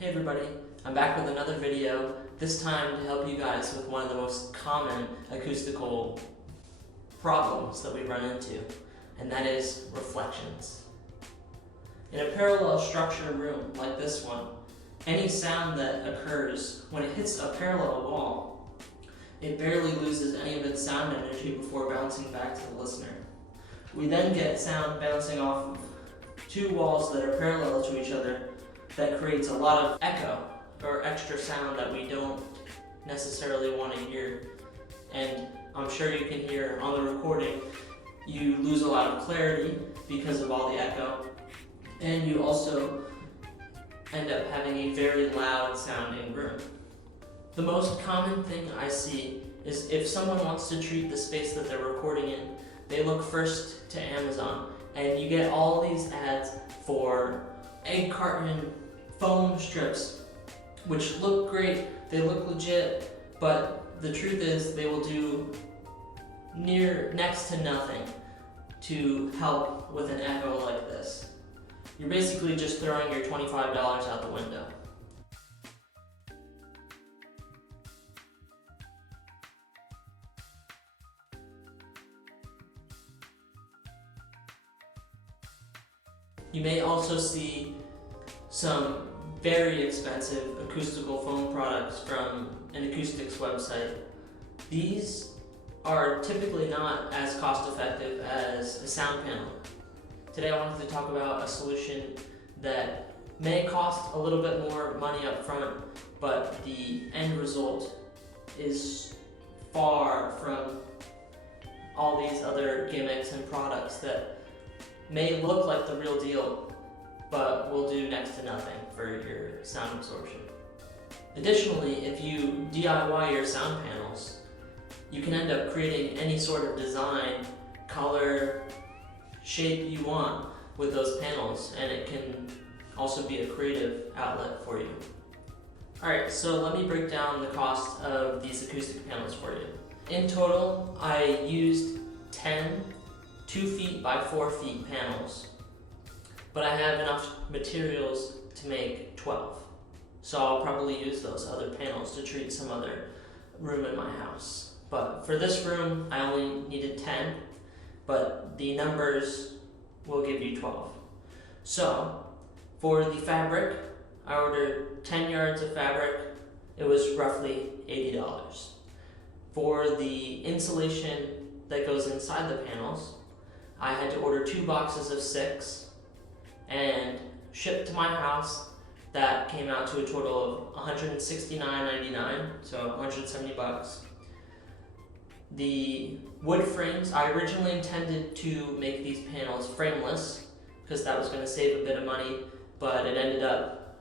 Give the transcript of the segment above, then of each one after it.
Hey everybody, I'm back with another video, this time to help you guys with one of the most common acoustical problems that we run into, and that is reflections. In a parallel structure room like this one, any sound that occurs when it hits a parallel wall, it barely loses any of its sound energy before bouncing back to the listener. We then get sound bouncing off of two walls that are parallel to each other that creates a lot of echo or extra sound that we don't necessarily want to hear. And I'm sure you can hear on the recording, you lose a lot of clarity because of all the echo, and you also end up having a very loud sounding room. The most common thing I see is if someone wants to treat the space that they're recording in, they look first to Amazon, and you get all these ads for egg carton foam strips, which look great, they look legit, but the truth is they will do next to nothing to help with an echo like this. You're basically just throwing your $25 out the window. You may also see some very expensive acoustical foam products from an acoustics website. These are typically not as cost effective as a sound panel. Today I wanted to talk about a solution that may cost a little bit more money up front, but the end result is far from all these other gimmicks and products that may look like the real deal, but will do next to nothing for your sound absorption. Additionally, if you DIY your sound panels, you can end up creating any sort of design, color, shape you want with those panels, and it can also be a creative outlet for you. Alright, so let me break down the cost of these acoustic panels for you. In total, I used 10 2 feet by 4 feet panels, but I have enough materials to make 12. So I'll probably use those other panels to treat some other room in my house. But for this room, I only needed 10, but the numbers will give you 12. So for the fabric, I ordered 10 yards of fabric. It was roughly $80. For the insulation that goes inside the panels, I had to order 2 boxes of 6 and ship to my house. That came out to a total of $169.99, so 170 bucks. The wood frames, I originally intended to make these panels frameless because that was going to save a bit of money, but it ended up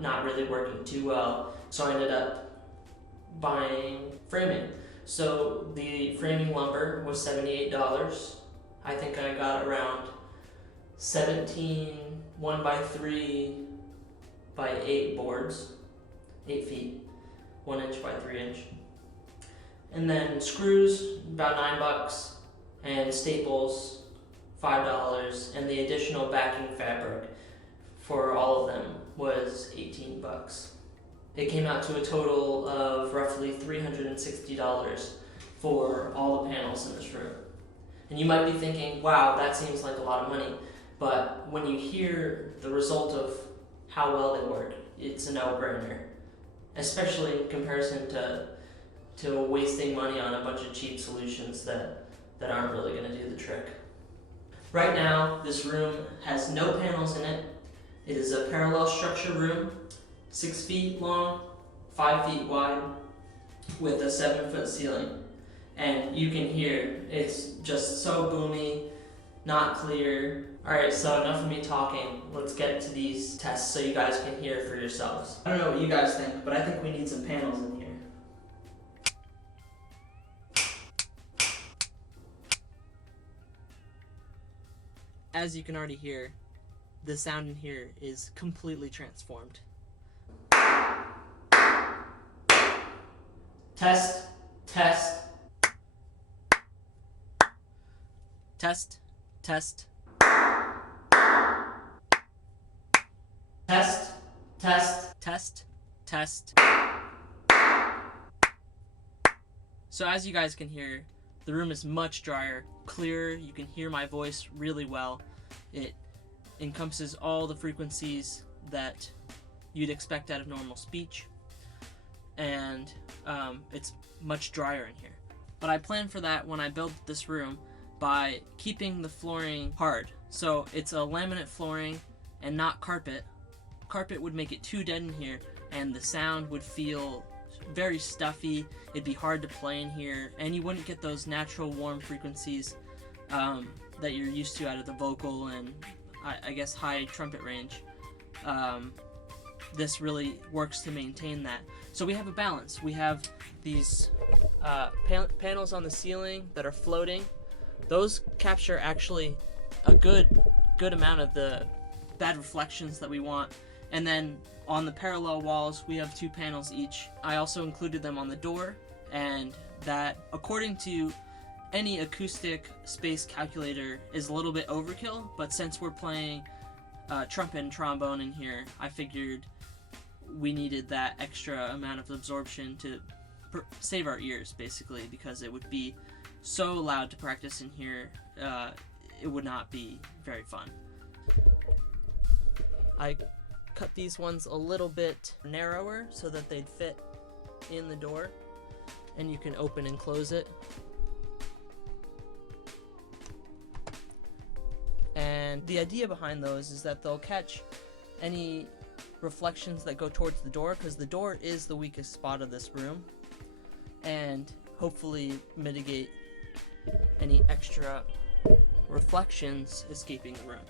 not really working too well, so I ended up buying framing. So the framing lumber was $78. I think I got around 17 1x3 by 8 boards, 8 feet, 1 inch by 3 inch. And then screws, about $9, and staples, $5, and the additional backing fabric for all of them was $18. It came out to a total of roughly $360 for all the panels in this room. And you might be thinking, wow, that seems like a lot of money. But when you hear the result of how well they work, it's a no-brainer. Especially in comparison to wasting money on a bunch of cheap solutions that aren't really going to do the trick. Right now, this room has no panels in it. It is a parallel structure room, 6 feet long, 5 feet wide, with a 7-foot ceiling. And you can hear it's just so boomy, not clear. Alright, so enough of me talking. Let's get to these tests so you guys can hear for yourselves. I don't know what you guys think, but I think we need some panels in here. As you can already hear, the sound in here is completely transformed. Test, test. Test, test. Test, Test. So as you guys can hear, the room is much drier, clearer. You can hear my voice really well. It encompasses all the frequencies that you'd expect out of normal speech, and it's much drier in here. But I planned for that when I built this room by keeping the flooring hard. So it's a laminate flooring and not carpet. Carpet would make it too dead in here, and the sound would feel very stuffy. It'd be hard to play in here, and you wouldn't get those natural warm frequencies that you're used to out of the vocal and I guess high trumpet range. This really works to maintain that. So we have a balance. We have these panels on the ceiling that are floating. Those capture actually a good amount of the bad reflections that we want. And then on the parallel walls, we have 2 panels each. I also included them on the door, and that, according to any acoustic space calculator, is a little bit overkill, but since we're playing trumpet and trombone in here, I figured we needed that extra amount of absorption to save our ears, basically, because it would be so loud to practice in here, it would not be very fun. I cut these ones a little bit narrower so that they'd fit in the door, and you can open and close it. And the idea behind those is that they'll catch any reflections that go towards the door, because the door is the weakest spot of this room, and hopefully mitigate any extra reflections escaping the room.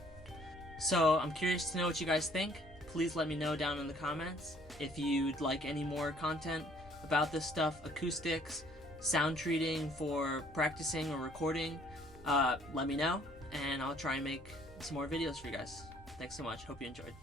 So I'm curious to know what you guys think. Please let me know down in the comments if you'd like any more content about this stuff, acoustics, sound treating for practicing or recording. Let me know, and I'll try and make some more videos for you guys. Thanks so much. Hope you enjoyed.